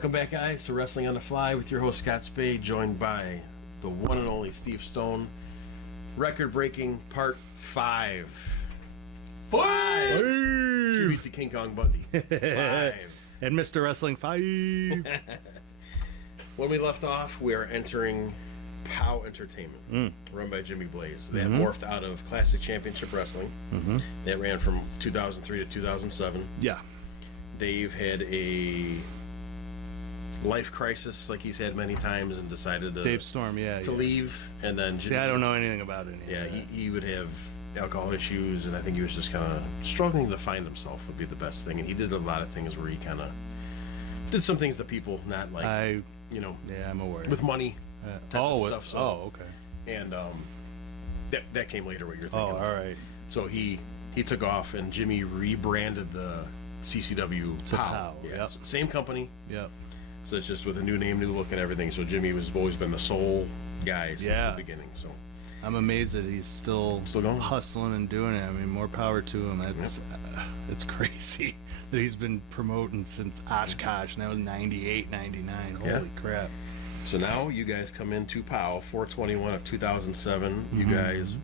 Welcome back, guys, to Wrestling on the Fly with your host, Scott Spade, joined by the one and only Steve Stone. Record-breaking Part 5. 5! Tribute to King Kong Bundy. 5. And Mr. Wrestling 5. When we left off, we are entering POW Entertainment, run by Jimmy Blaze. That morphed out of Classic Championship Wrestling. That ran from 2003 to 2007. Yeah. Dave had a life crisis like he's had many times and decided to Dave Storm, to leave. And then see, I don't know anything about it. He would have alcohol issues, and I think he was just kind of struggling to find himself would be the best thing. And he did a lot of things where he kind of did some things to people, not like Yeah, I'm aware. with money. Stuff. So, okay. And that came later. What you're thinking? Oh, all right. So he took off, and Jimmy rebranded the CCW to POW. POW. Yep. Same company. Yep. So it's just with a new name, new look, and everything. So Jimmy has always been the sole guy since the beginning. So I'm amazed that he's still going, hustling and doing it. I mean, more power to him. That's it's crazy that he's been promoting since Oshkosh, and that was 98, 99. Holy crap. So now you guys come into POW, 4/21 of 2007. You guys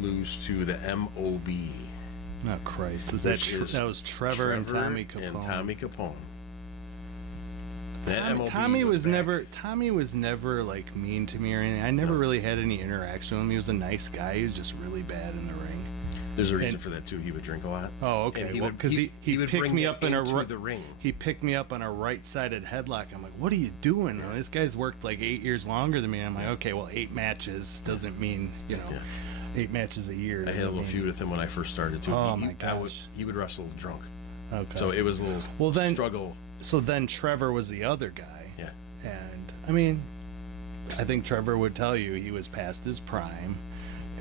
lose to the MOB. Oh, Christ. Was that was Trevor and Tommy Capone. Tommy was never like mean to me or anything. I never really had any interaction with him. He was a nice guy. He was just really bad in the ring. There's a reason for that too. He would drink a lot. Oh, okay. Because he would pick me up in the ring. He picked me up on a right-sided headlock. I'm like, "What are you doing?" This guy's worked like 8 years longer than me. I'm like, "Okay, well, 8 matches doesn't mean 8 matches a year." I had a little feud with him when I first started too. Oh my gosh. He would wrestle drunk. Okay. So it was a little struggle. So then Trevor was the other guy. Yeah. And I mean, I think Trevor would tell you he was past his prime,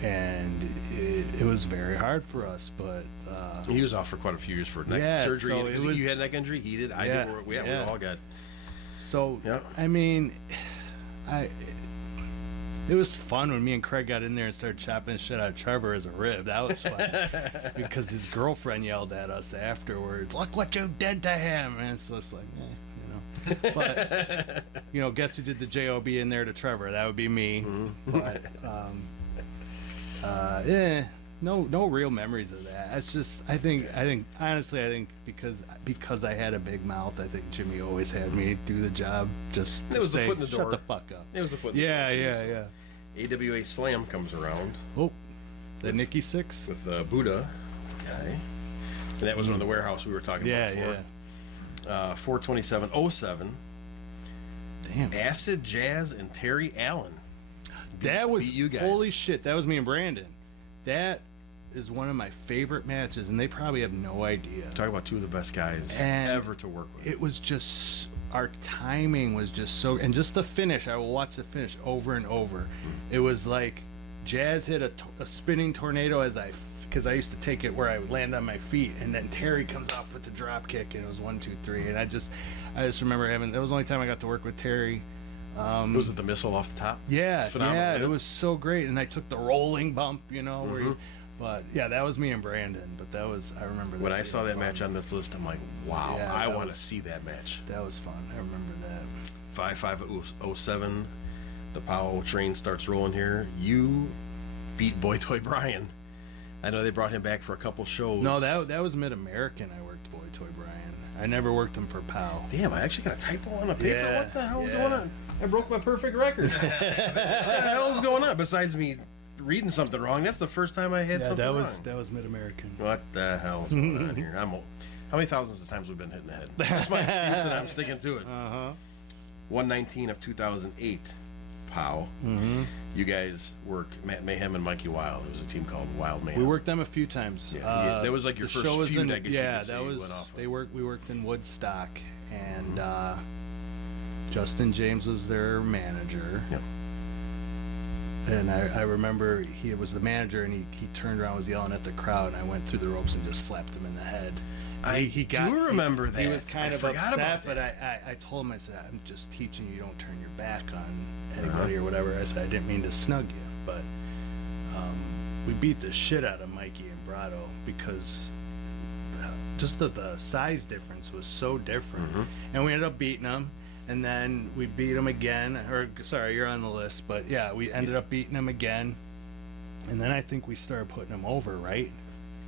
and it was very hard for us. But he was off for quite a few years for neck surgery. So you had neck injury. He did. I did. We all got. So I mean, it was fun when me and Craig got in there and started chopping shit out of Trevor as a rib. That was fun because his girlfriend yelled at us afterwards, "Look what you did to him!" And it's just like, But guess who did the JOB in there to Trevor? That would be me. But no real memories of that. It's just I think honestly because I had a big mouth, I think Jimmy always had me do the job. Just it was the foot in the door. Shut the fuck up. It was the foot in the door. Yeah. AWA Slam comes around. Oh, the Nikki Six with the Buddha guy, and that was one of the warehouse we were talking about before. 4/27/07. Damn. Acid Jazz and Terry Allen. That was you guys. Holy shit! That was me and Brandon. That is one of my favorite matches, and they probably have no idea. Talk about two of the best guys ever to work with. It was just our timing was just so, and just the finish. I will watch the finish over and over. It was like Jazz hit a spinning tornado because I used to take it where I would land on my feet, and then Terry comes off with the drop kick, and it was 1, 2, 3, and I just remember that was the only time I got to work with Terry. Was it the missile off the top? Yeah, it was so great, and I took the rolling bump, but that was me and Brandon. But I remember when I saw that match on this list, I'm like, wow, I want to see that match. That was fun. I remember that. 5/5/07, the POW train starts rolling here. You beat Boy Toy Brian. I know they brought him back for a couple shows. No, that was Mid-American. I worked Boy Toy Brian. I never worked him for POW. Damn, I actually got a typo on the paper. What the hell is going on? I broke my perfect record. What the hell is going on? Besides me reading something wrong, that's the first time I had something wrong. That was Mid-American. What the hell is going on here? How many thousands of times we've been hitting the head? That's my excuse, and I'm sticking to it. 1/19/2008, POW. You guys work Matt Mayhem and Mikey Wild. It was a team called Wild Mayhem. We worked them a few times. That was like your first feud, I guess. Yeah, that was. We worked in Woodstock, and Justin James was their manager. Yep. And I remember he was the manager, and he turned around, was yelling at the crowd, and I went through the ropes and just slapped him in the head. I do remember that. He was kind of upset, but I told him, I said, I'm just teaching you don't turn your back on anybody or whatever. I said, I didn't mean to snug you, but we beat the shit out of Mikey and Brado because just the size difference was so different. And we ended up beating them. And then we beat him again. Or, sorry, you're on the list. But, yeah, we ended up beating him again. And then I think we started putting him over, right?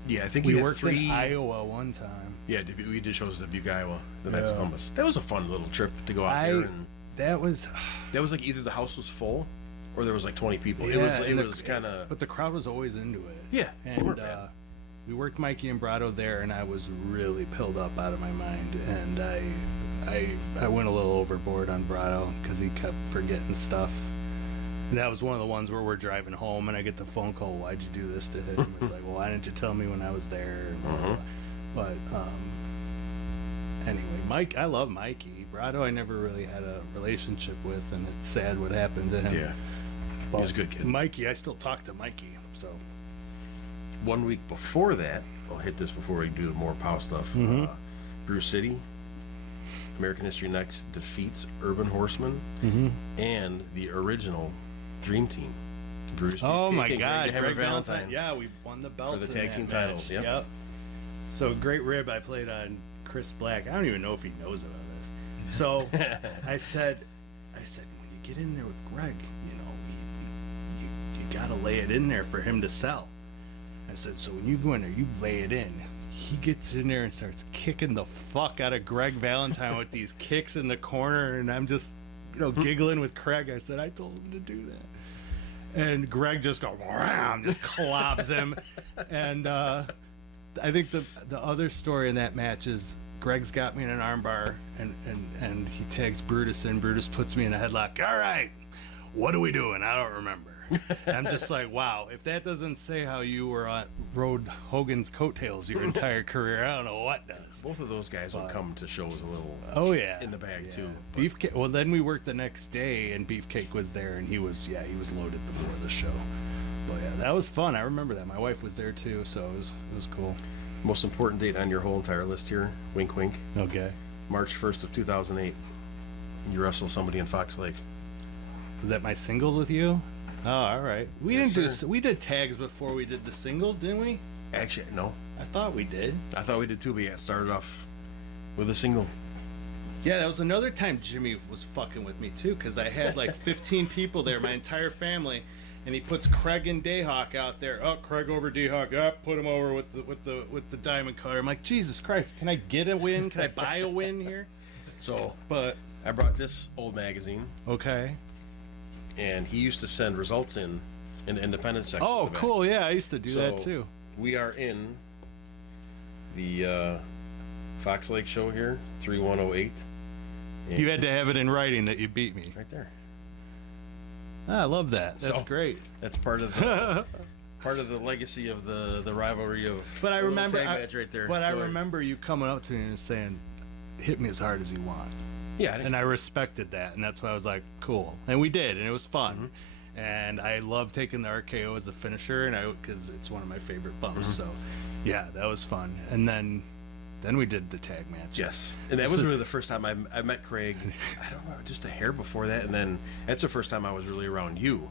Yeah, I think We you had worked 3... in Iowa one time. Yeah, we did shows in Dubuque, Iowa, the Knights of Yeah. Columbus. That was a fun little trip to go out there. And That was... that was like either the house was full or there was like 20 people. Yeah, it was kind of... But the crowd was always into it. Yeah, they And weren't bad. we worked Mikey and Brado there, and I was really pilled up out of my mind. And I went a little overboard on Brado because he kept forgetting stuff. And that was one of the ones where we're driving home, and I get the phone call, "Why'd you do this to him?" It's like, "Well, why didn't you tell me when I was there?" But anyway, I love Mikey. Brado, I never really had a relationship with, and it's sad what happened to him. Yeah, But he was a good kid. Mikey, I still talk to Mikey, so. 1 week before that, I'll hit this before we do the more POW stuff. Brew City, American History Next defeats Urban Horsemen and the original Dream Team. Bruce Oh my King, God, Hammer Greg Valentine. Yeah, we won the belts For the in tag that team match. titles, yep. So Great Rib, I played on Chris Black. I don't even know if he knows about this. So I said, when you get in there with Greg, you know, you gotta lay it in there for him to sell. I said, so when you go in there, you lay it in. He gets in there and starts kicking the fuck out of Greg Valentine with these kicks in the corner, and I'm just, you know, giggling with Craig. I said, I told him to do that. And Greg just goes, just clops him. And I think the other story in that match is Greg's got me in an armbar, and he tags Brutus in. Brutus puts me in a headlock. All right, what are we doing? I don't remember. I'm just like, wow, if that doesn't say how you rode Hogan's coattails your entire career, I don't know what does. Both of those guys would come to shows a little in the bag too. But Beefcake. Well, then we worked the next day, and Beefcake was there, and he was loaded before the show. But yeah, that was fun. I remember that. My wife was there too, so it was cool. most important date on your whole entire list here, wink wink, Okay. March 1st of 2008. You wrestle somebody in Fox Lake. Was that my singles with you? Oh, all right. We Yes, didn't sir. we did tags before we did the singles, didn't we? Actually, no. I thought we did. I thought we did too, but yeah, it started off with a single. Yeah, that was another time Jimmy was fucking with me too, because I had like 15 people there, my entire family, and he puts Craig and Dayhawk out there. Oh, Craig over Dayhawk. Up, put him over with the diamond cutter. I'm like, Jesus Christ, can I get a win? Can I buy a win here? So But I brought this old magazine, okay. and he used to send results in the independent section. Oh, of the back. cool. Yeah, I used to do that So, too. We are in the Fox Lake show here, 3108. And You had to have it in writing that you beat me. right there. I love that. That's So, great. That's part of the legacy of the rivalry of. But I the little remember, tag match right there. but I So, remember you coming up to me and saying, "Hit me as hard as you want," Yeah, I didn't, and I respected that, and that's why I was like, "Cool," and we did, and it was fun. Mm-hmm. And I love taking the RKO as a finisher, and because it's one of my favorite bumps. Mm-hmm. So, yeah, that was fun. And then we did the tag match. yes, and that was really the first time I met Craig. I don't know, just a hair before that, and then that's the first time I was really around you,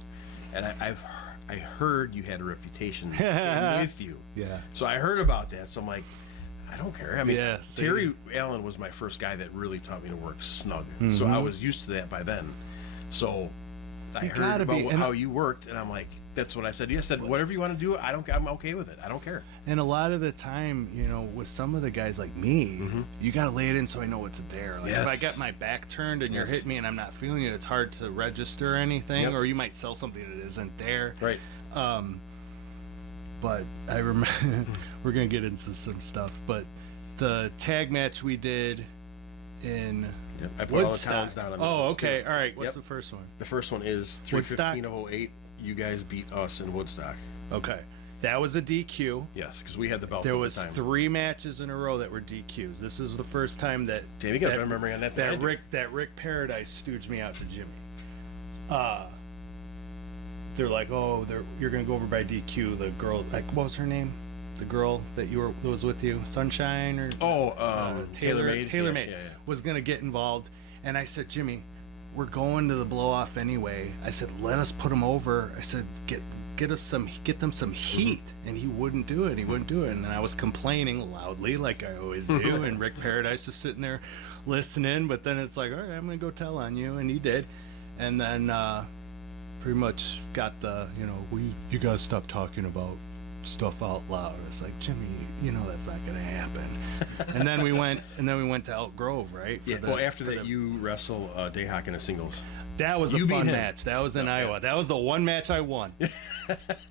and I heard you had a reputation with you. Yeah. So I heard about that. So I'm like, I don't care. I mean, Yeah, see. Terry Allen was my first guy that really taught me to work snug. So I was used to that by then. So I You heard gotta about be, and- how you worked, and I'm like, that's what I said. You said whatever you want to do. I'm okay with it. I don't care. And a lot of the time, you know, with some of the guys like me, you got to lay it in so I know what's there. Like if I Yes. got my back turned and you're Yes. hitting me and I'm not feeling it, it's hard to register anything, Yep. or you might sell something that isn't there. Right. But I remember we're gonna get into some stuff. But the tag match we did in Yep. I put all the Woodstock. towns down on the Oh, list, too. okay. All right. What's Yep. the first one? The first one is Woodstock? 315 of 08. You guys beat us in Woodstock. Okay, that was a DQ. Yes, because we had the belts There at was the time. 3 matches in a row that were DQs. This is the first time that Damn, you got a better memory on that than I do. That Rick Paradise stooged me out to Jimmy. They're like, oh, you're gonna go over by DQ. The girl, like, what was her name? The girl that was with you, Sunshine or Taylor Made. Taylor Yeah, Made yeah, yeah. was gonna get involved, and I said, Jimmy, we're going to the blow off anyway. I said, let us put him over. I said, get them some heat, and he wouldn't do it. He wouldn't do it, and then I was complaining loudly, like I always do. And Rick Paradise was sitting there listening, but then it's like, all right, I'm gonna go tell on you, and he did, and then pretty much got the, you gotta stop talking about stuff out loud. It's like, Jimmy, that's not gonna happen. and then we went to Elk Grove, right? After that, you wrestle Dayhawk in a singles. That was a fun match. That was in Iowa. That was the one match I won,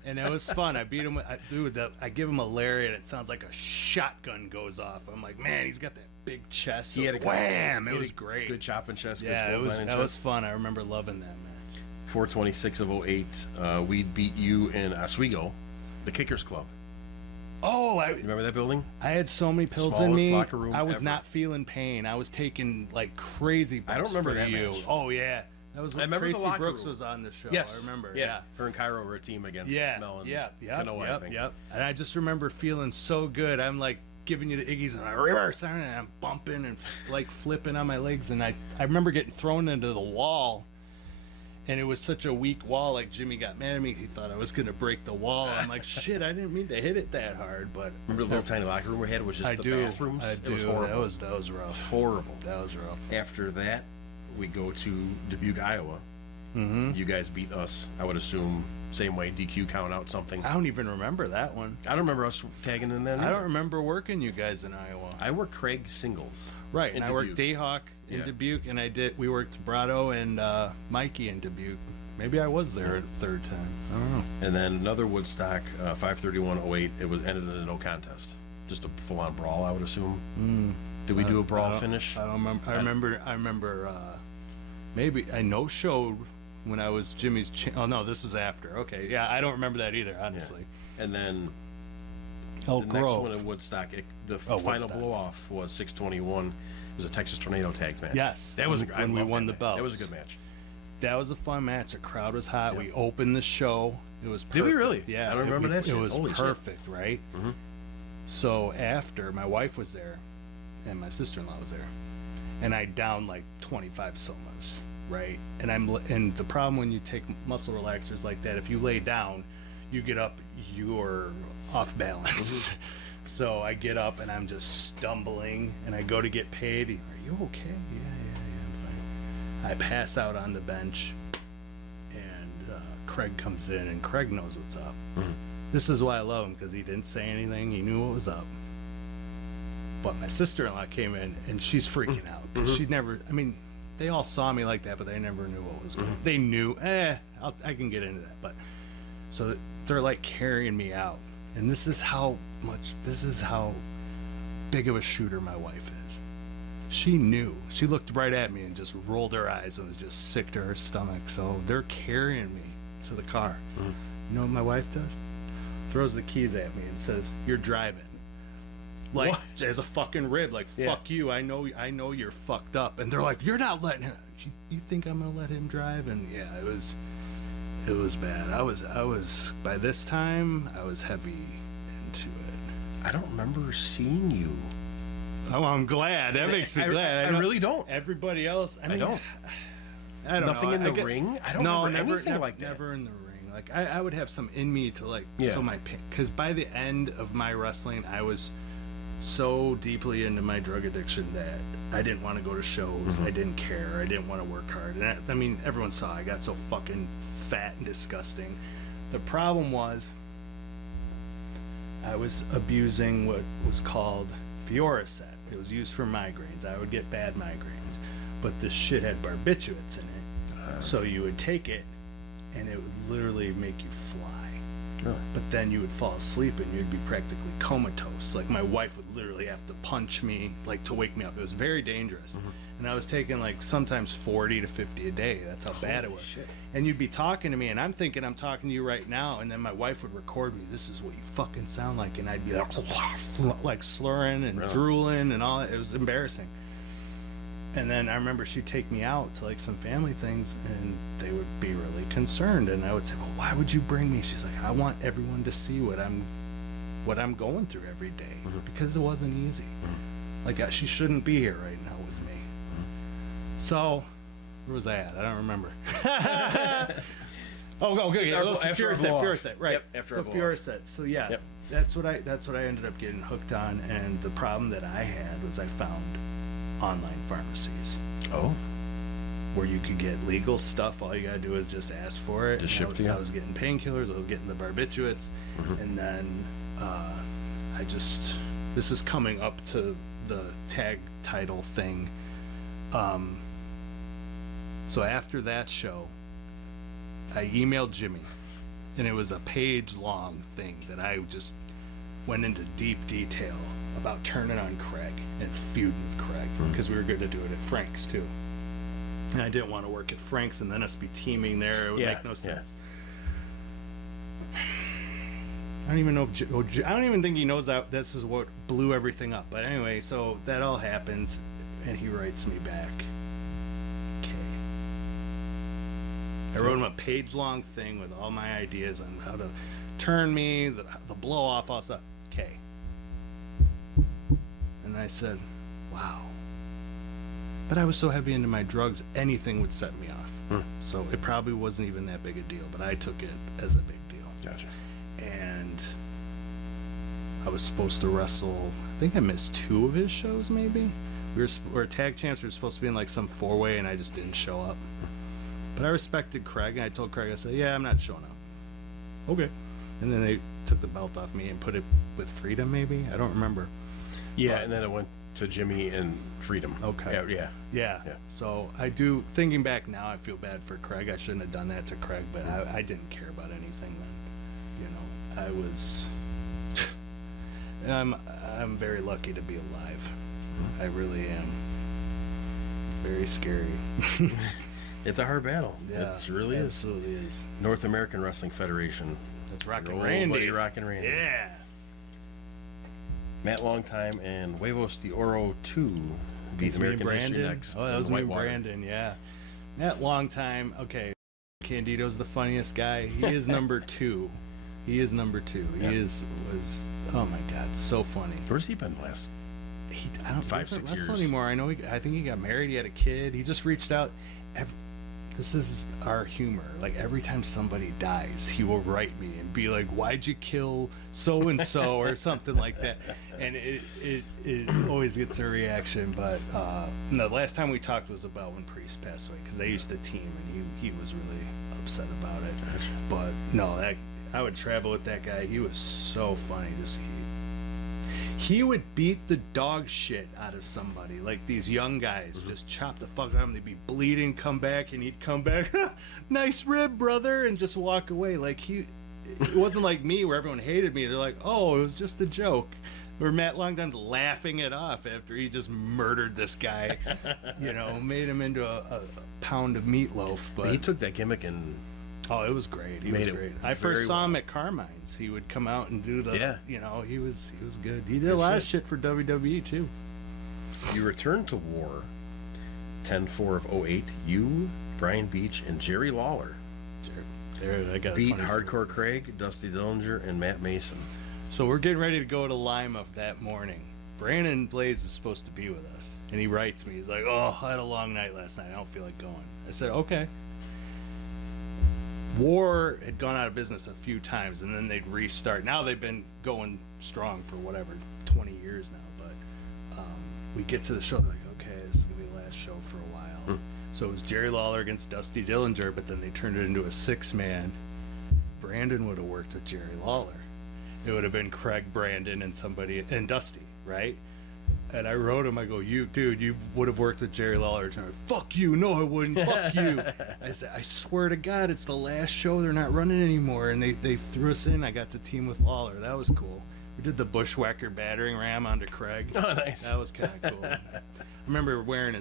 and it was fun. I beat him. I give him a lariat. It sounds like a shotgun goes off. I'm like, man, he's got that big chest. So he had a wham! It was great. Good chopping chest. Yeah, good that was fun. I remember loving that match. 426 of 08. We beat you in Oswego, the Kickers Club. Oh, You remember that building? I had so many pills in me. Locker room I was ever. not feeling pain. I was taking like crazy. I don't remember for that you. match. Oh yeah, that was when Tracy the locker Brooks room. was on the show. Yes. I remember. Yeah. Her and Cairo were a team against Mel and Kanoa, I think. Yep. And I just remember feeling so good. I'm like giving you the Iggy's and I reverse and I'm bumping and like flipping on my legs, and I remember getting thrown into the wall. And it was such a weak wall, like Jimmy got mad at me. He thought I was going to break the wall. I'm like, shit, I didn't mean to hit it that hard. But remember the little tiny locker room we had, which is the bathrooms? I do. It was horrible. That was rough. Horrible. That was rough. After that, we go to Dubuque, Iowa. Mm-hmm. You guys beat us, I would assume, same way, DQ count out something. I don't even remember that one. I don't remember us tagging in then. I don't remember working you guys in Iowa. I worked Craig singles. Right, in and I worked Dayhawk in Dubuque, and we worked Brado and Mikey in Dubuque. Maybe I was there a third time. I don't know. And then another Woodstock, 531-08. It was ended in a no contest, just a full-on brawl, I would assume. Did we do a brawl finish? I don't remember. I remember. Maybe I no-showed when I was Jimmy's. Oh no, this was after. Okay, yeah, I don't remember that either, honestly. Yeah. And then Elk the Grove. next one in Woodstock, the final blow-off was 621. It was a Texas Tornado tag match. Yes, that was when we won the belt. That was a good match. That was a fun match. The crowd was hot. Yeah. We opened the show. It was perfect. Did we really? Yeah. I don't remember that shit. It was Holy perfect, shit. Right? Mm-hmm. So after, my wife was there, and my sister-in-law was there, and I downed like 25 somas, right? And the problem when you take muscle relaxers like that, if you lay down, you get up, you're off balance. Mm-hmm. So I get up and I'm just stumbling, and I go to get paid. Are you okay? Yeah, I'm fine. I pass out on the bench, and Craig comes in, and Craig knows what's up. Mm-hmm. This is why I love him, because he didn't say anything. He knew what was up. But my sister-in-law came in, and she's freaking out. Because she'd never, they all saw me like that, but they never knew what was going on. They knew, I can get into that. But so they're like carrying me out. And this is how big of a shooter my wife is. She knew. She looked right at me and just rolled her eyes and was just sick to her stomach. So they're carrying me to the car. You know what my wife does? Throws the keys at me and says, "You're driving." Like, what? As a fucking rib, like, fuck you. I know you're fucked up. And they're like, "You're not letting him." You think I'm gonna let him drive? And yeah, it was bad. I was by this time I was heavy into it. I don't remember seeing you. Oh, I'm glad. That makes me glad. I really don't. Everybody else, I don't. Nothing know. in the ring. I don't remember anything like that. Never in the ring. Like I would have some in me to so my because by the end of my wrestling, I was so deeply into my drug addiction that I didn't want to go to shows. I didn't care. I didn't want to work hard. And everyone saw I got so fucking fat and disgusting. The problem was I was abusing what was called Fioricet. It was used for migraines. I would get bad migraines, but this shit had barbiturates in it. So you would take it, and it would literally make you fly. Really? But then you would fall asleep and you'd be practically comatose. Like my wife would literally have to punch me to wake me up. It was very dangerous. And I was taking sometimes 40 to 50 a day. That's how bad it was. Shit. And you'd be talking to me, and I'm thinking I'm talking to you right now, and then my wife would record me. This is what you fucking sound like, and I'd be like slurring and drooling and all that. It was embarrassing. And then I remember she'd take me out to some family things, and they would be really concerned. And I would say, "Well, why would you bring me?" She's like, "I want everyone to see what I'm going through every day because it wasn't easy. She shouldn't be here right now with me." So, where was I at? I don't remember. Oh, okay. After- Those after our Fureset, blow-off. Fureset, right? Yep, after so our blow-off. Fureset. So yeah, Yep. that's what I ended up getting hooked on. And the problem that I had was I found online pharmacies Oh. where you could get legal stuff. All you gotta do is just ask for it. Just And ship I was, to you? I was getting painkillers. I was getting the barbiturates, and then this is coming up to the tag title thing. So after that show, I emailed Jimmy, and it was a page-long thing that I just went into deep detail about turning on Craig and feuding with Craig, because we were going to do it at Frank's too. And I didn't want to work at Frank's and then us be teaming there. It would make no sense. I don't even know if I don't even think he knows that this is what blew everything up. But anyway, so that all happens, and he writes me back. Okay. I wrote him a page-long thing with all my ideas on how to turn me, the blow-off, all stuff. Okay. And I said, wow. But I was so heavy into my drugs, anything would set me off. So it probably wasn't even that big a deal, but I took it as a big deal. Gotcha. And I was supposed to wrestle, I think I missed 2 of his shows maybe. We were tag champs, we were supposed to be in like some 4-way, and I just didn't show up. But I respected Craig, and I told Craig, I said, yeah, I'm not showing up. Okay. And then they took the belt off me and put it with Freedom maybe? I don't remember. Yeah, and then it went to Jimmy and Freedom. Okay. Yeah. Yeah. Yeah. So thinking back now, I feel bad for Craig. I shouldn't have done that to Craig, but I didn't care about anything then. You know, I was, I'm very lucky to be alive. I really am. Very scary. It's a hard battle. Yeah, It really is. absolutely is. North American Wrestling Federation. That's Rockin' Your old Randy. buddy Rockin' Randy. Yeah. Matt Longtime and Huevos de Oro 2 beat It's me and American History Brandon. next. Oh, that in was me and Whitewater. Brandon, yeah. Matt Longtime, okay. Candido's the funniest guy. He is number 2. He is number 2. Yeah. He was, oh my God, so funny. Where's he been last? I don't 5, he doesn't 6 wrestle years. anymore. I think he got married. He had a kid. He just reached out. This is our humor. Like every time somebody dies, he will write me and be like, "Why'd you kill so and so?" or something like that. And it always gets a reaction. But no, the last time we talked was about when Priest passed away, because they used to team, and he was really upset about it. But no, I would travel with that guy. He was so funny. He would beat the dog shit out of somebody, like these young guys, just chop the fuck out of them. They'd be bleeding, come back, and he'd come back, nice rib, brother, and just walk away. Like it wasn't like me where everyone hated me. They're like, oh, it was just a joke. Or Matt Longtime's laughing it off after he just murdered this guy, made him into a pound of meatloaf. But He took that gimmick and oh, it was great. He Made was it great. I very first saw him well. at Carmine's. He would come out and do the, Yeah. he was good. He did a lot of shit for WWE too. you returned to war 10-4 of 08. You, Brian Beach, and Jerry Lawler There, I got a beat funny story. Hardcore Craig, Dusty Dillinger, and Matt Mason. So we're getting ready to go to Lima that morning. Brandon Blaze is supposed to be with us, and he writes me. He's like, "Oh, I had a long night last night. I don't feel like going." I said, "Okay." War had gone out of business a few times, and then they'd restart. Now they've been going strong for 20 years now. But we get to the show, they're like, okay, this is gonna be the last show for a while. So it was Jerry Lawler against Dusty Dillinger, but then they turned it into a 6-man. Brandon would have worked with Jerry Lawler. It would have been Craig, Brandon, and Dusty, right? And I wrote him, I go, you would have worked with Jerry Lawler tonight. Fuck you, no I wouldn't, fuck you. I said, I swear to God, it's the last show, they're not running anymore. And they threw us in, I got to team with Lawler, that was cool. We did the Bushwhacker battering ram onto Craig. Oh, nice. That was kind of cool. I remember wearing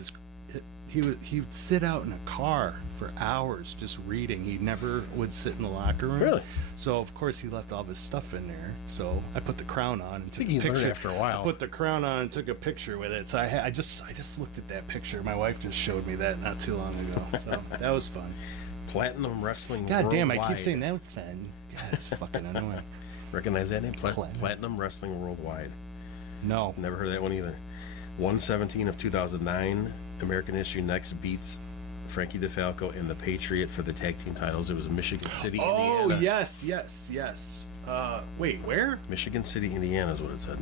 he would sit out in a car for hours just reading. He never would sit in the locker room. Really? So of course he left all of his stuff in there. So I put the crown on and took think a he picture. learned after a while. I put the crown on and took a picture with it. So I just looked at that picture. My wife just showed me that not too long ago. So that was fun. Platinum Wrestling God damn! I keep Worldwide. saying that was fun. God, it's fucking annoying. Recognize that name? Platinum. Platinum Wrestling Worldwide. No. Never heard of that one either. 117 of 2009. American History Next beats Frankie DeFalco and the Patriot for the tag team titles. It was Michigan City, Oh, Indiana. yes. Wait, where? Michigan City, Indiana is what it said.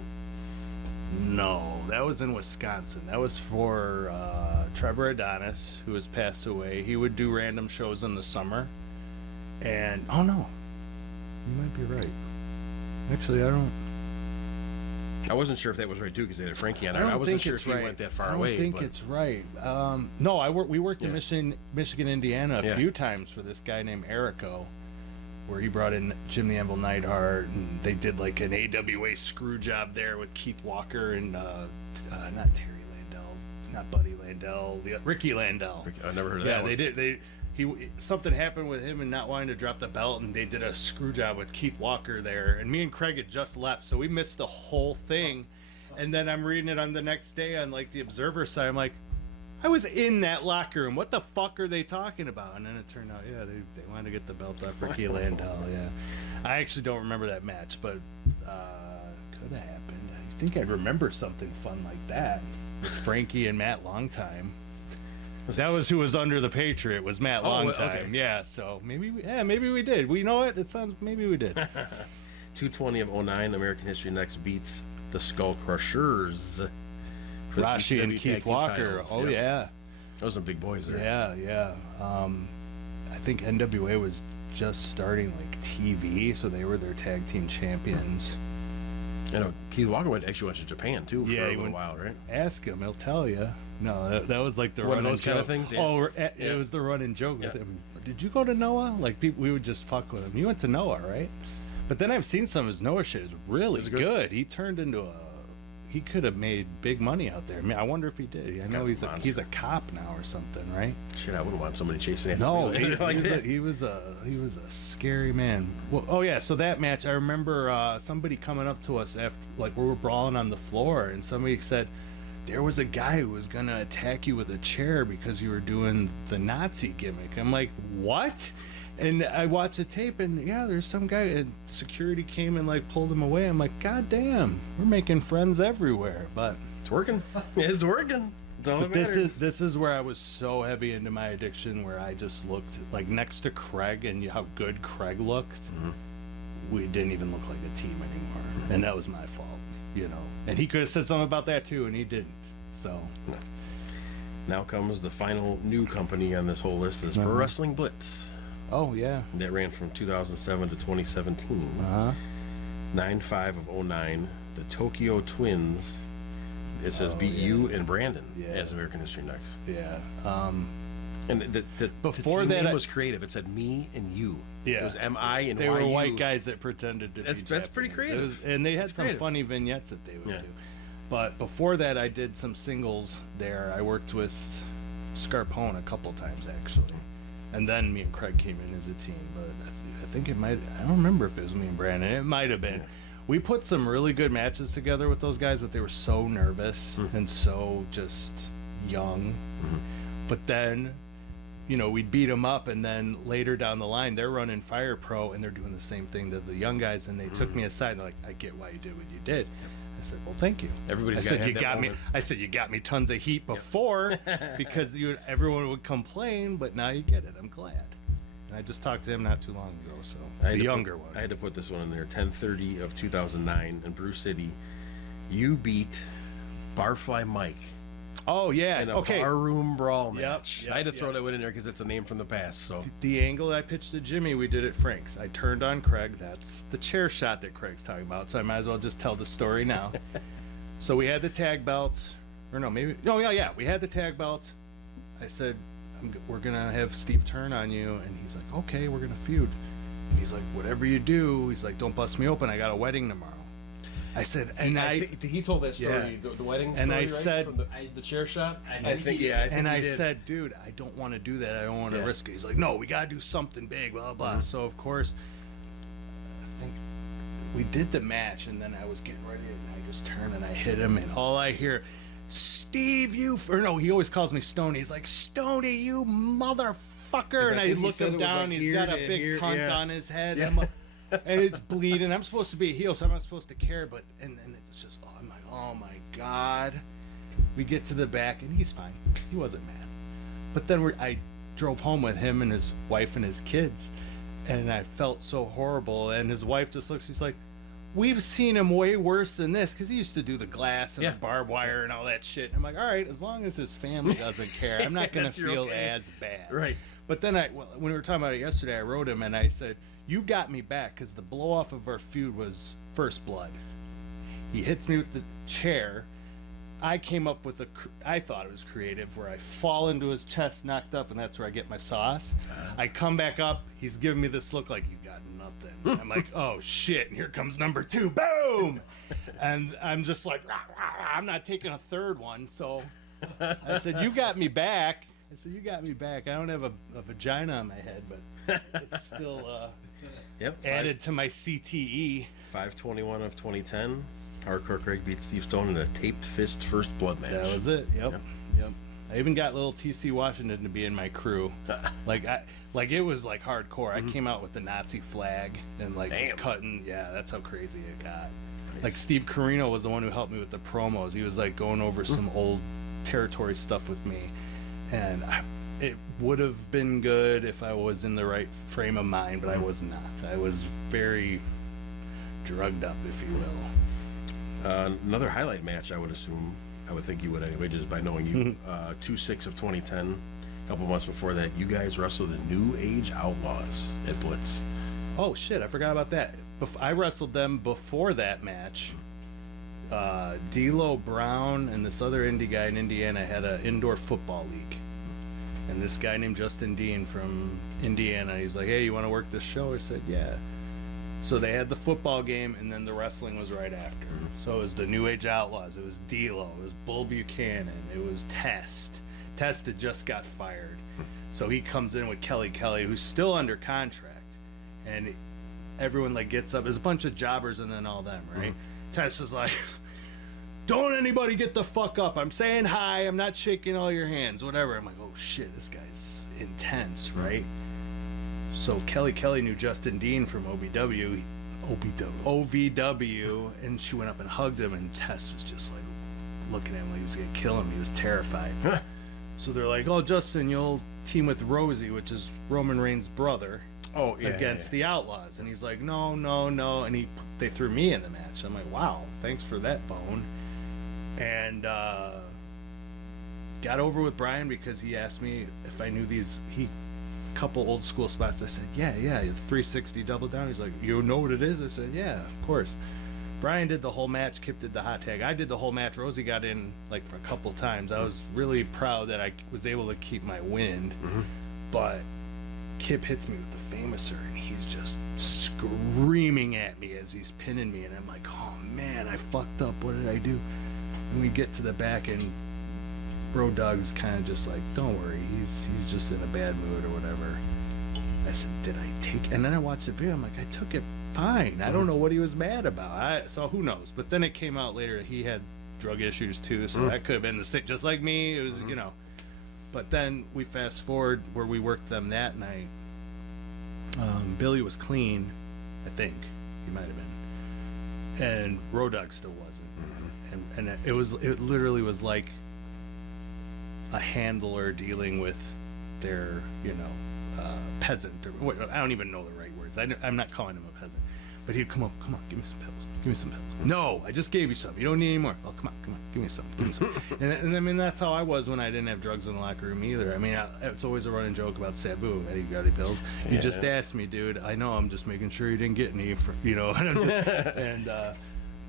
No, that was in Wisconsin. That was for Trevor Adonis, who has passed away. He would do random shows in the summer. And, oh no, you might be right. Actually, I wasn't sure if that was right too because they had Frankie on it. I don't I wasn't think sure it's if he right. went that far I don't away. think but it's right. No, we worked in Michigan, Indiana a Yeah. few times for this guy named Erico, where he brought in Jim the Anvil Neidhart, and they did like an AWA screw job there with Keith Walker and not Terry Landell, not Buddy Landell, Ricky Landell. I never heard of Yeah, that. they did. Something happened with him and not wanting to drop the belt, and they did a screw job with Keith Walker there. And me and Craig had just left, so we missed the whole thing. And then I'm reading it on the next day on like the Observer side. I'm like, I was in that locker room. What the fuck are they talking about? And then it turned out, yeah, they wanted to get the belt off Ricky Landell. Yeah, I actually don't remember that match, but could have happened. I think I'd remember something fun like that with Frankie and Matt Longtime. That was who was under the Patriot, was Matt Longtime. Okay. Yeah, so maybe we did. We know it. It sounds maybe we did. 220 of 09, American History Next beats the Skull Crushers. For the Rashi ECW and tag Keith team Walker. titles. Oh yeah. Those are big boys there. Yeah. I think NWA was just starting like TV, so they were their tag team champions. I know Keith Walker actually went to Japan too for a little while, right? Ask him, he'll tell you. No, that was like the One of running those kind of joke. things? Yeah. Oh, Yeah. it was the running joke with Yeah. him. Did you go to Noah? Like we would just fuck with him. You went to Noah, right? But then I've seen some of his Noah shit. It's really Is it good? good. He turned into he could have made big money out there. I mean, I wonder if he did. I know guy's a he's a monster. cop now or something, right? Shit, I wouldn't want somebody chasing after No, me like that. he was a scary man. Well, oh yeah, so that match I remember somebody coming up to us after like we were brawling on the floor, and somebody said there was a guy who was gonna attack you with a chair because you were doing the Nazi gimmick. I'm like, what? And I watched the tape, and yeah, there's some guy, and security came and like pulled him away. I'm like, God damn, we're making friends everywhere. But It's working. It's working. It's all that matters. this is where I was so heavy into my addiction, where I just looked like next to Craig and how good Craig looked. We didn't even look like a team anymore, and that was my fault, you know. And he could have said something about that too, and he didn't. So Now comes the final new company on this whole list is Pro Wrestling Blitz. oh yeah, That ran from 2007 to 2017. 9/5 of 09. The Tokyo Twins. It says beat you and Brandon as American History Next. yeah. And the Before team that, name was creative. It said me and you. Yeah. It was M-I and They Y-U. were white guys that pretended to be That's pretty Japanese. creative. And they had That's some creative. funny vignettes that they would Yeah. do. But before that, I did some singles there. I worked with Scarpone a couple times, actually. And then me and Craig came in as a team. But I think it might... I don't remember if it was me and Brandon. It might have been. Yeah. We put some really good matches together with those guys, but they were so nervous and so just young. But then... you know, we'd beat them up, and then later down the line, they're running Fire Pro, and they're doing the same thing to the young guys, and they took me aside, and they're like, I get why you did what you did. I said, well, thank you. Everybody's I gotta said, have you that got me. moment. I said, you got me tons of heat before because everyone would complain, but now you get it. I'm glad. And I just talked to him not too long ago, so the younger one. I had to put this one in there. 10/30 of 2009 in Brew City. You beat Barfly Mike Oh yeah, in a okay. barroom brawl match. yep, I had to throw yep. that one in there because it's a name from the past. So The angle I pitched to Jimmy, we did at Frank's. I turned on Craig. That's the chair shot that Craig's talking about. So I might as well just tell the story now. So we had the tag belts, or no, maybe. Oh yeah, we had the tag belts. I said, we're gonna have Steve turn on you, and he's like, okay, we're gonna feud. And he's like, whatever you do, he's like, don't bust me open. I got a wedding tomorrow. I said, and he told that story, Yeah. the wedding And story, I right? said- From the chair shot. I think he did. And I he did. said, dude, I don't want to do that. I don't want to Yeah. risk it. He's like, no, we got to do something big, blah, blah. So, of course, I think we did the match, and then I was getting ready, and I just turned and I hit him, and all I hear, Steve, or no, he always calls me Stoney. He's like, Stoney, you motherfucker. And I think he look said him it was down. like He's got a here to big here, cunt yeah. on his head. Yeah. And it's bleeding. I'm supposed to be a heel, so I'm not supposed to care. But and it's just, I'm like, oh my god. We get to the back, and he's fine. He wasn't mad. But then I drove home with him and his wife and his kids, and I felt so horrible. And his wife just looks, she's like, we've seen him way worse than this, because he used to do the glass and the barbed wire and all that shit. And I'm like, all right, as long as his family doesn't care, I'm not going to feel as bad. Right. But then when we were talking about it yesterday, I wrote him and I said, you got me back, because the blow off of our feud was first blood. He hits me with the chair. I came up with I thought it was creative, where I fall into his chest, knocked up, and that's where I get my sauce. I come back up, he's giving me this look like, you got nothing. I'm like, oh shit, and here comes number 2, boom! And I'm just like, rah, rah, rah. I'm not taking a third one, so I said, you got me back. I don't have a vagina on my head, but it's still added to my CTE. 5/21 of 2010. Hardcore Craig beat Steve Stone in a taped fist first blood match. That was it. Yep. I even got little TC Washington to be in my crew. Like it was like hardcore. I came out with the Nazi flag and like was cutting. Yeah, that's how crazy it got. Nice. Like Steve Carino was the one who helped me with the promos. He was like going over some old territory stuff with me, and it would have been good if I was in the right frame of mind, but I was not. I was very drugged up, if you will. Another highlight match, I would think you would anyway, just by knowing you. 2/6 of 2010, a couple months before that, you guys wrestled the New Age Outlaws at Blitz. Oh shit, I forgot about that. I wrestled them before that match. D'Lo Brown and this other indie guy in Indiana had an indoor football league. And this guy named Justin Dean from Indiana, he's like, hey, you want to work this show? I said, yeah. So they had the football game, and then the wrestling was right after. So it was the New Age Outlaws, it was D'Lo, it was Bull Buchanan, it was Test. Test had just got fired. So he comes in with Kelly, who's still under contract. And everyone like gets up. There's a bunch of jobbers and then all them, right? Test is like, don't anybody get the fuck up. I'm saying hi, I'm not shaking all your hands, whatever. I'm like, oh shit, this guy's intense, right? So Kelly knew Justin Dean from OVW, and she went up and hugged him, and Tess was just like looking at him like he was gonna kill him. He was terrified. So they're like, oh, Justin, you'll team with Rosie, which is Roman Reigns' brother, against the Outlaws. And he's like, no, and they threw me in the match. I'm like, wow, thanks for that bone. And got over with Brian because he asked me if I knew these couple old school spots. I said, yeah, 360 double down. He's like, you know what it is? I said, yeah, of course. Brian did the whole match, Kip did the hot tag. I did the whole match. Rosie got in like for a couple times. I was really proud that I was able to keep my wind. But Kip hits me with the Famouser, and he's just screaming at me as he's pinning me, and I'm like, oh man, I fucked up. What did I do? And we get to the back, and Road Dogg's kind of just like, don't worry, he's just in a bad mood or whatever. I said, did I take? And then I watched the video. I'm like, I took it fine. I don't know what he was mad about. So who knows? But then it came out later that he had drug issues too. So that could have been the same, just like me. It was, But then we fast forward where we worked them that night. Billy was clean, I think he might have been, and Road Dogg still wasn't. And it literally was like a handler dealing with their, peasant. Or I don't even know the right words. I'm not calling him a peasant. But he'd come on, give me some pills. No, I just gave you some. You don't need any more. Oh, come on, give me some. and I mean, that's how I was when I didn't have drugs in the locker room either. I mean, it's always a running joke about Sabu. Hey, you got any pills? You just asked me, dude. I know. I'm just making sure you didn't get any.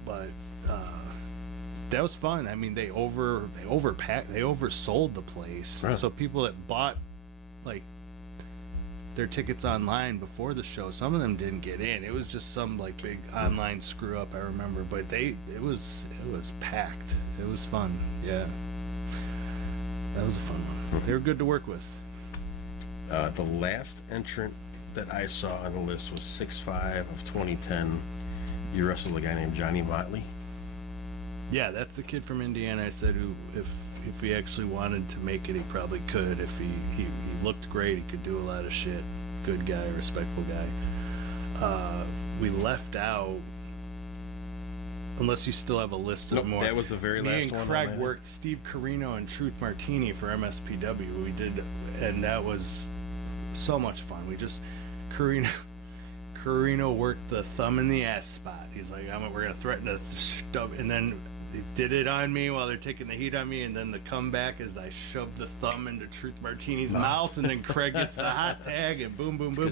But that was fun. I mean, they overpacked. They oversold the place. Right. So people that bought like their tickets online before the show, some of them didn't get in. It was just some like big online screw up, I remember. But it was packed. It was fun. Yeah, that was a fun one. They were good to work with. The last entrant that I saw on the list was 6/5 of 2010. You wrestled a guy named Johnny Motley. Yeah, that's the kid from Indiana. I said who, if he actually wanted to make it, he probably could. If he looked great, he could do a lot of shit. Good guy, respectful guy. We left out unless you still have a list of Nope, more. that was the very last Me one and on Craig my worked Steve Carino and Truth Martini for MSPW. We did, and that was so much fun. We just Carino worked the thumb in the ass spot. He's like, we're gonna threaten to stub, and then they did it on me while they're taking the heat on me, and then the comeback is I shove the thumb into Truth Martini's mouth, and then Craig gets the hot tag, and boom, boom, boom.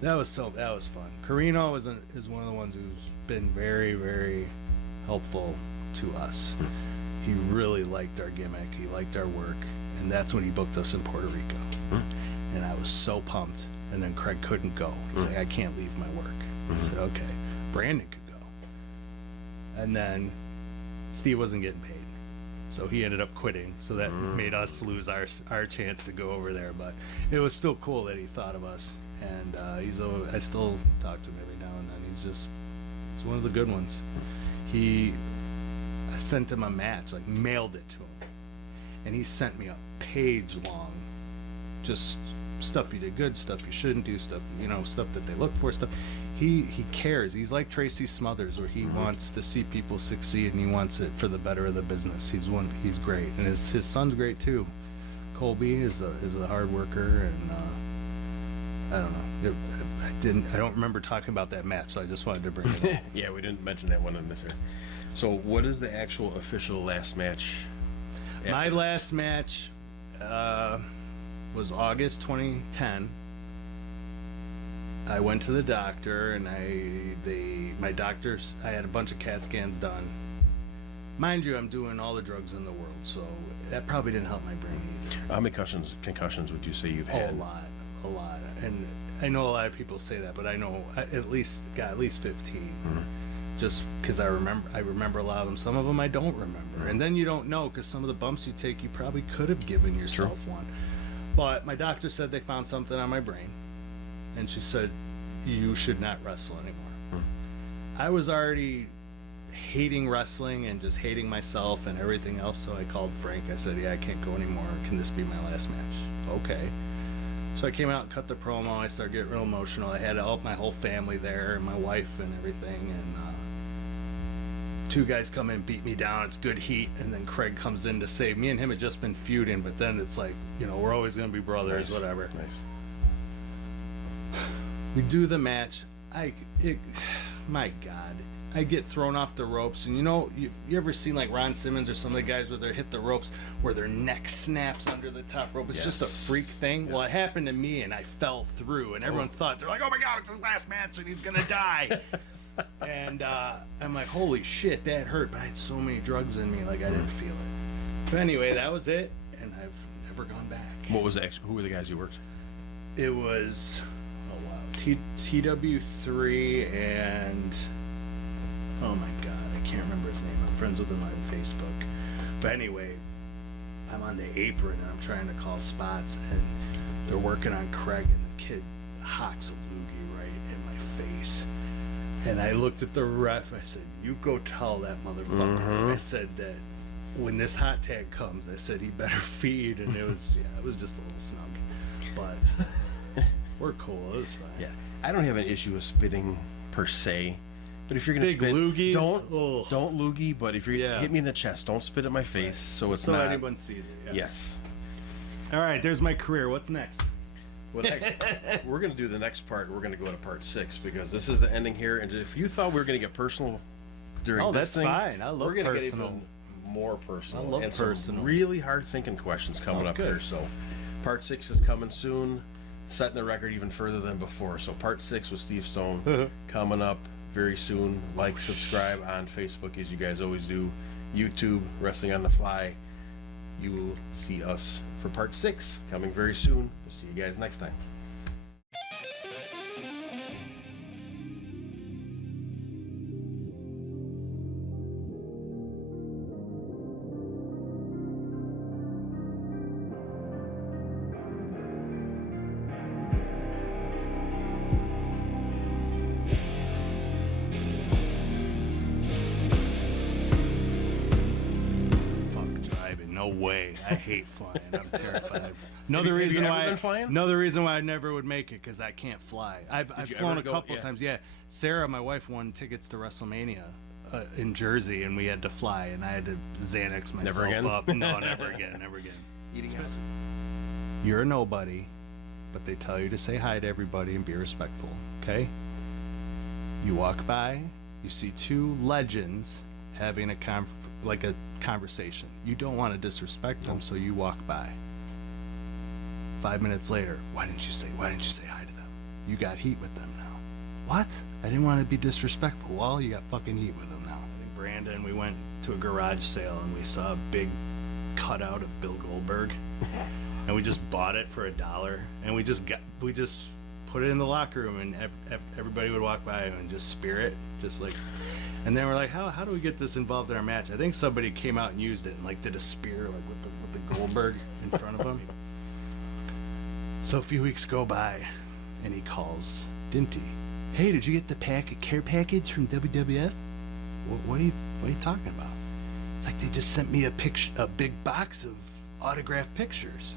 That was fun. Carino is one of the ones who's been very, very helpful to us. He really liked our gimmick. He liked our work, and that's when he booked us in Puerto Rico. And I was so pumped. And then Craig couldn't go. He's like, I can't leave my work. I said, okay. Brandon could go. And then Steve wasn't getting paid, so he ended up quitting. So that made us lose our chance to go over there. But it was still cool that he thought of us. And I still talk to him every now and then. He's one of the good ones. I sent him a match, like mailed it to him, and he sent me a page long, just stuff you did good, stuff you shouldn't do, stuff stuff that they look for, stuff. He cares. He's like Tracy Smothers, where he wants to see people succeed, and he wants it for the better of the business. He's great, and his son's great too. Colby is a hard worker, and I don't know. I don't remember talking about that match, so I just wanted to bring it up. Yeah, we didn't mention that one in this here. So, what is the actual official last match? My last match was August 2010. I went to the doctor, and my doctors, I had a bunch of CAT scans done. Mind you, I'm doing all the drugs in the world, so that probably didn't help my brain either. How many concussions would you say you've had? A lot. And I know a lot of people say that, but I know I at least 15. Just because I remember a lot of them. Some of them I don't remember. And then you don't know, because some of the bumps you take, you probably could have given yourself one. But my doctor said they found something on my brain, and she said, you should not wrestle anymore. I was already hating wrestling and just hating myself and everything else, so I called Frank. I said, yeah, I can't go anymore. Can this be my last match? Okay. So I came out and cut the promo. I started getting real emotional. I had my whole family there, and my wife and everything, and two guys come in and beat me down. It's good heat, and then Craig comes in to save me. And him had just been feuding, but then it's like, we're always going to be brothers. Nice. Whatever. Nice. We do the match. My God, I get thrown off the ropes, and you ever seen like Ron Simmons or some of the guys where they hit the ropes where their neck snaps under the top rope? It's just a freak thing. Yes. Well, it happened to me, and I fell through, and everyone thought, they're like, oh my God, it's his last match, and he's gonna die. And I'm like, holy shit, that hurt, but I had so many drugs in me, like I didn't feel it. But anyway, that was it, and I've never gone back. Who were the guys you worked? It was TW3 and oh my God, I can't remember his name. I'm friends with him on Facebook. But anyway, I'm on the apron and I'm trying to call spots, and they're working on Craig, and the kid hocks a loogie right in my face. And I looked at the ref. I said, you go tell that motherfucker. I said that when this hot tag comes, I said he better feed. And it was just a little snug. But we're cool. It was fine. Yeah, I don't have an issue with spitting per se, but if you're gonna big spit, loogies, don't loogie. But if you're hit me in the chest, don't spit in my face, so it's not anyone sees it. Yeah. Yes. All right, there's my career. What's next? Well, we're gonna do the next part. We're gonna go to part 6, because this is the ending here. And if you thought we were gonna get personal during this thing, fine. I love we're gonna personal. get even more personal. I love and personal. Some really hard thinking questions coming up good. here. So, part 6 is coming soon, setting the record even further than before. So, part 6 with Steve Stone coming up very soon. Like, subscribe on Facebook, as you guys always do. YouTube, Wrestling on the Fly. You will see us for part 6 coming very soon. We'll see you guys next time. No way. I hate flying. I'm terrified. Another reason why I never would make it, because I can't fly. I've flown a couple times. Yeah. Sarah, my wife, won tickets to WrestleMania in Jersey, and we had to fly, and I had to Xanax myself Never again? up. No, never again, never again. Eating out. You're a nobody, but they tell you to say hi to everybody and be respectful, okay? You walk by, you see two legends having a conversation. You don't want to disrespect them, so you walk by. 5 minutes later, why didn't you say hi to them? You got heat with them now. What? I didn't want to be disrespectful. Well, you got fucking heat with them now. I think Brandon, we went to a garage sale and we saw a big cutout of Bill Goldberg. And we just bought it for $1, and we just put it in the locker room, and everybody would walk by and just spear it, just like. And then we're like, how do we get this involved in our match? I think somebody came out and used it and like did a spear like with the Goldberg in front of him. So a few weeks go by, and he calls Dinty. Hey, did you get the care package from WWF? What are you talking about? It's like they just sent me a big box of autographed pictures.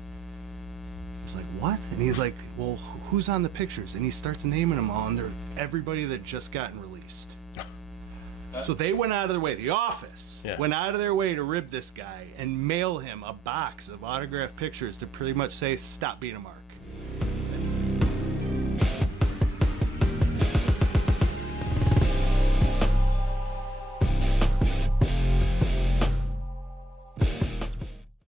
He's like, what? And he's like, well, who's on the pictures? And he starts naming them all, and they're everybody that just gotten released. So they went out of their way, the office went out of their way to rib this guy and mail him a box of autographed pictures to pretty much say, stop being a mark.